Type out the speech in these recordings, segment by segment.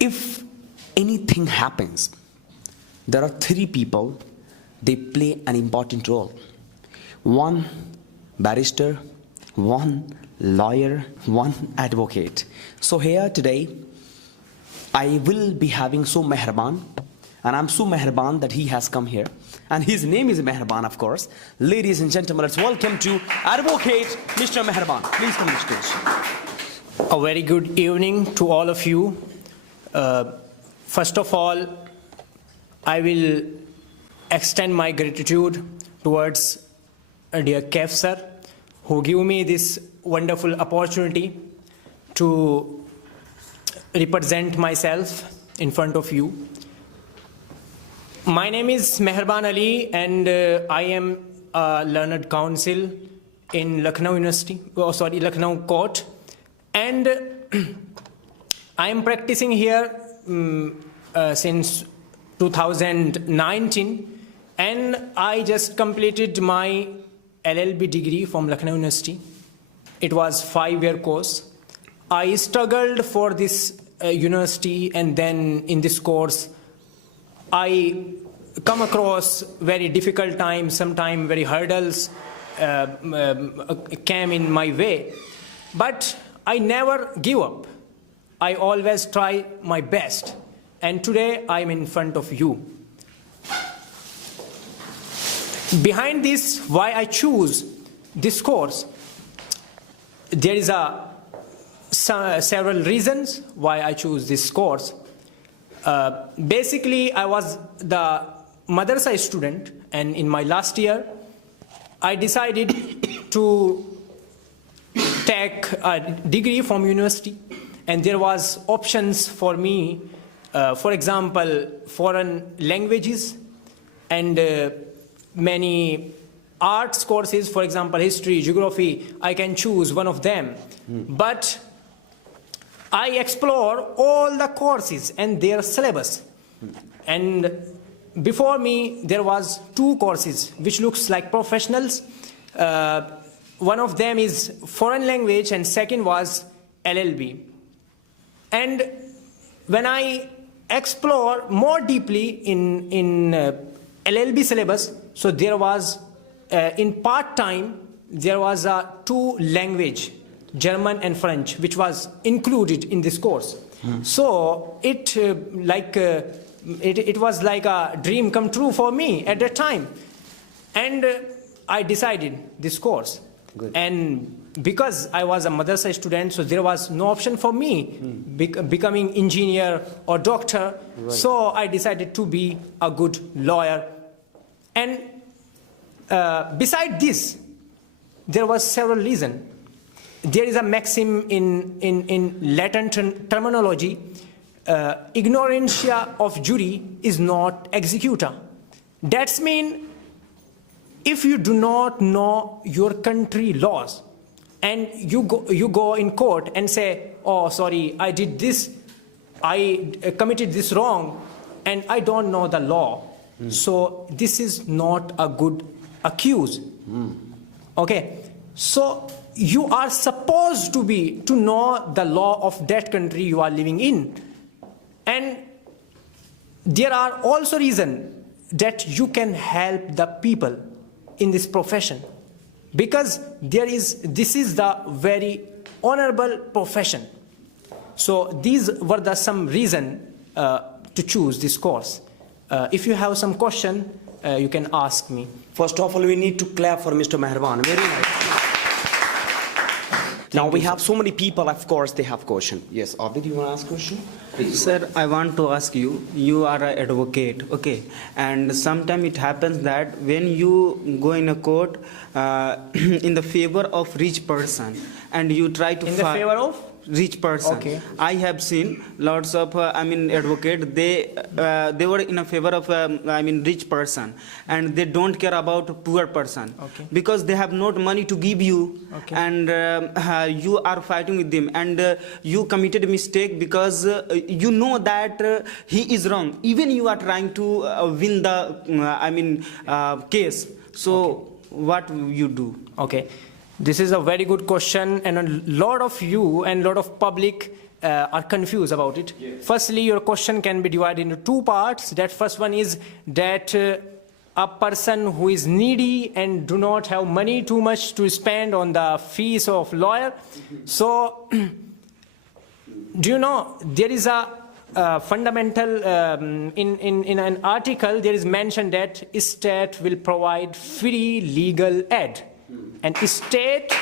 If anything happens, there are three people, they play an important role. One barrister, one lawyer, one advocate. So here today, I will be having so Meherban, and I'm so Meherban that he has come here. And his name is Meherban, of course. Ladies and gentlemen, let's welcome to Advocate Mr. Meherban. Please come on stage. A very good evening to all of you. First of all, I will extend my gratitude towards dear Kef sir, who gave me this wonderful opportunity to represent myself in front of you. My name is Meherban Ali, and I am a learned counsel in Lucknow University, Lucknow Court, and I am practicing here since 2019, and I just completed my LLB degree from Lucknow University. It was 5-year course. I struggled for this university, and then in this course I come across very difficult times, sometimes very hurdles came in my way. But I never give up. I always try my best. And today I am in front of you. Behind this, why I choose this course, there is several reasons why I choose this course. Basically, I was the madrasa student, and in my last year, I decided to take a degree from university, and there was options for me, for example, foreign languages and many arts courses, for example, history, geography. I can choose one of them. But I explore all the courses and their syllabus. And before me, there was 2 courses which looks like professionals. One of them is foreign language, and second was LLB. And when I explore more deeply in LLB syllabus, so there was in part-time there was a 2 language, German and French, which was included in this course. So it was like a dream come true for me at that time, and I decided this course. Good. And because I was a madrasa student, so there was no option for me becoming engineer or doctor. Right. So I decided to be a good lawyer. And beside this, there was several reasons. There is a maxim in Latin terminology, ignorantia of jury is not executor. That's mean if you do not know your country laws, and you go in court and say, oh sorry, I did this, I committed this wrong, and I don't know the law. So this is not a good accuse. Okay, so you are supposed to know the law of that country you are living in. And there are also reasons that you can help the people in this profession, because this is the very honorable profession. So these were some reason to choose this course. If you have some question, you can ask me. First of all, we need to clap for Mr. Meherban. Very nice. Now we have so many people, of course, they have question. Yes, Abid, you want to ask a question? Please. Sir, I want to ask you, you are an advocate, okay? And sometimes it happens that when you go in a court in the favor of rich person, and you try to... In the favor of? Rich person. Okay. I have seen lots of advocate, they were in a favor of rich person, and they don't care about poor person. Okay. Because they have not money to give you. Okay. And you are fighting with them, and you committed a mistake because you know that he is wrong, even you are trying to win the case. So okay, what you do? Okay, this is a very good question, and a lot of you and a lot of public are confused about it. Yes. Firstly, your question can be divided into two parts. That first one is that a person who is needy and do not have money too much to spend on the fees of lawyer. So, do you know there is a fundamental in an article there is mentioned that state will provide free legal aid, and state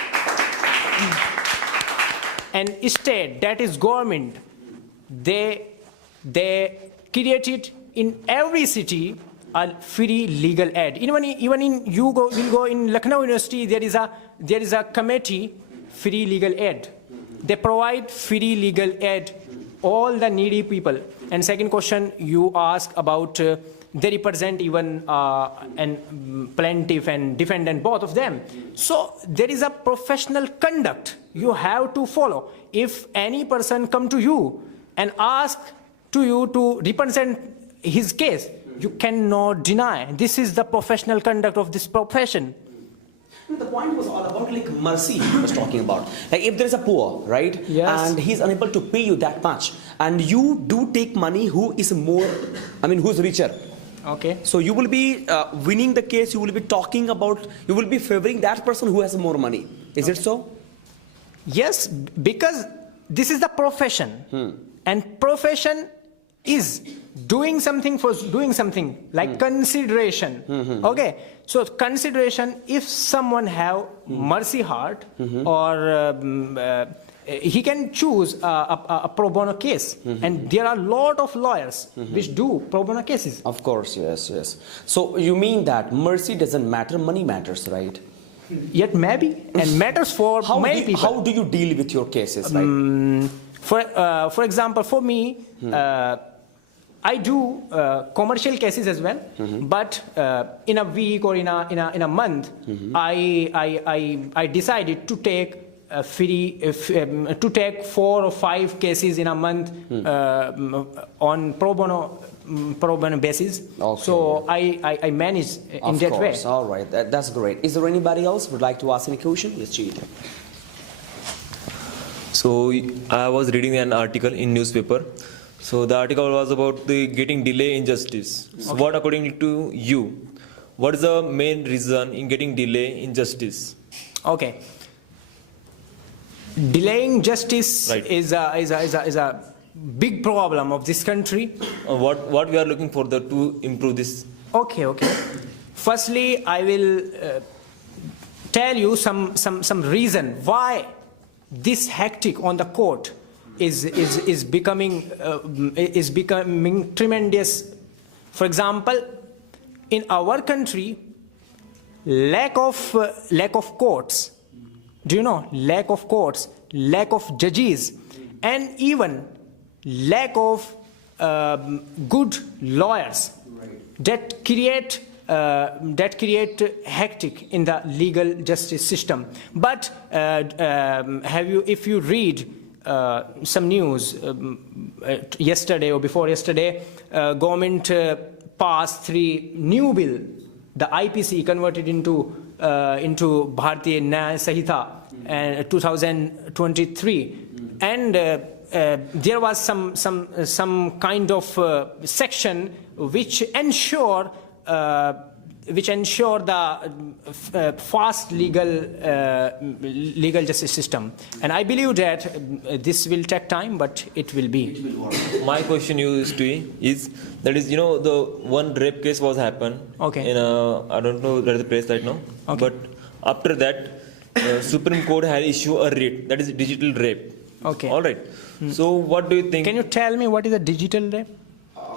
that is government, they created in every city a free legal aid. Even in you will go in Lucknow University, there is a committee free legal aid. They provide free legal aid all the needy people. And second question you ask about they represent even and plaintiff and defendant, both of them. So there is a professional conduct you have to follow. If any person come to you and ask to you to represent his case, you cannot deny. This is the professional conduct of this profession. The point was all about like mercy he was talking about. Like if there is a poor, right? Yes. And he's unable to pay you that much, and you do take money who is more, who's richer. Okay. So you will be winning the case, you will be talking about, you will be favoring that person who has more money. Is it so? Yes, because this is the profession. And profession is doing something for doing something, like consideration. Okay, so consideration, if someone have mercy heart, or he can choose a pro bono case, and there are a lot of lawyers which do pro bono cases. Of course, yes. So you mean that mercy doesn't matter, money matters, right? Yet maybe, and matters for many people. How do you deal with your cases, right? For example, for me, I do commercial cases as well, but in a week or in a month, I decided to take to take 4 or 5 cases in a month on pro bono basis. Okay. So I manage in that way. All right, that's great. Is there anybody else who would like to ask any question? Yes, Cheet. So I was reading an article in newspaper. So the article was about the getting delay in justice. So what, according to you, what is the main reason in getting delay in justice? Okay. Delaying justice Right. is a big problem of this country. What we are looking for to improve this? Okay. Firstly, I will tell you some reason why this hectic on the court is becoming tremendous. For example, in our country, lack of courts. Do you know, lack of courts, lack of judges, and even lack of good lawyers that create hectic in the legal justice system. But if you read some news yesterday or before yesterday, government passed 3 new bill, the IPC converted into Bharatiya Nyaya Sahita 2023, and there was some kind of section which ensure the fast legal justice system, and I believe that this will take time, but it will be. My question is that is, the one rape case was happened. Okay. In I don't know where the place right now. Okay. But after that, Supreme Court had issued a writ, that is digital rape. Okay. All right. So what do you think? Can you tell me what is a digital rape?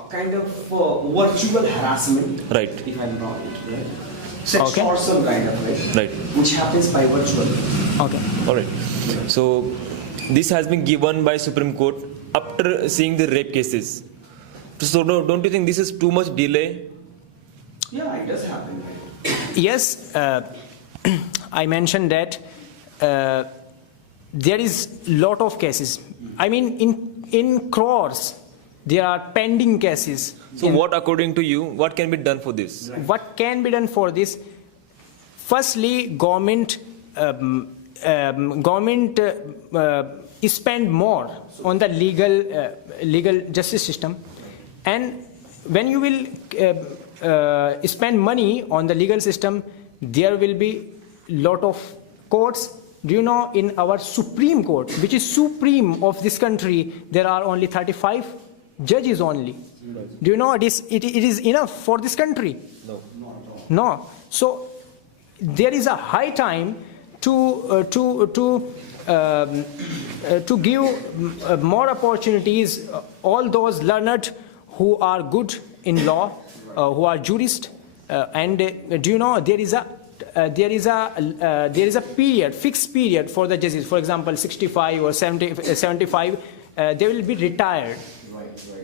Kind of virtual harassment, Right. if I'm wrong, right? Extortion kind of, Right. Which happens by virtual. Okay. All right. So this has been given by Supreme Court after seeing the rape cases. So don't you think this is too much delay? Yeah, it does happen. Right? Yes, I mentioned that there is lot of cases. I mean, in crores, there are pending cases. So what, according to you, what can be done for this? What can be done for this? Firstly, government government spend more on the legal justice system, and when you will spend money on the legal system, there will be lot of courts. Do you know, in our Supreme Court, which is supreme of this country, there are only 35 judges only. Do you know it is enough for this country? No. So there is a high time to give more opportunities all those learned who are good in law, who are jurists, and do you know there is a period, fixed period for the judges. For example, 65 or 75, they will be retired.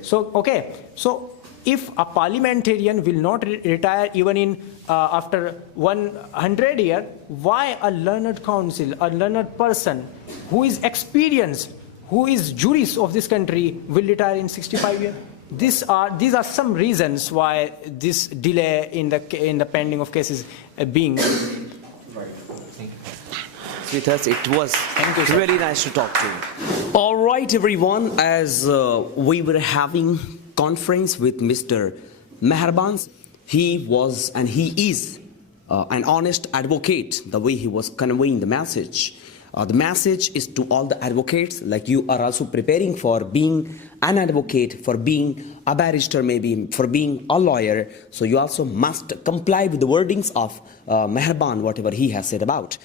So okay, so if a parliamentarian will not retire even in after 100 years, why a learned counsel, a learned person who is experienced, who is jurist of this country will retire in 65 years? These are some reasons why this delay in the pending of cases being. With us, it was really nice to talk to you. All right, everyone, as we were having conference with Mr. Mehrban, he was and he is an honest advocate, the way he was conveying the message. The message is to all the advocates, like you are also preparing for being an advocate, for being a barrister, maybe for being a lawyer. So you also must comply with the wordings of Mehrban, whatever he has said about.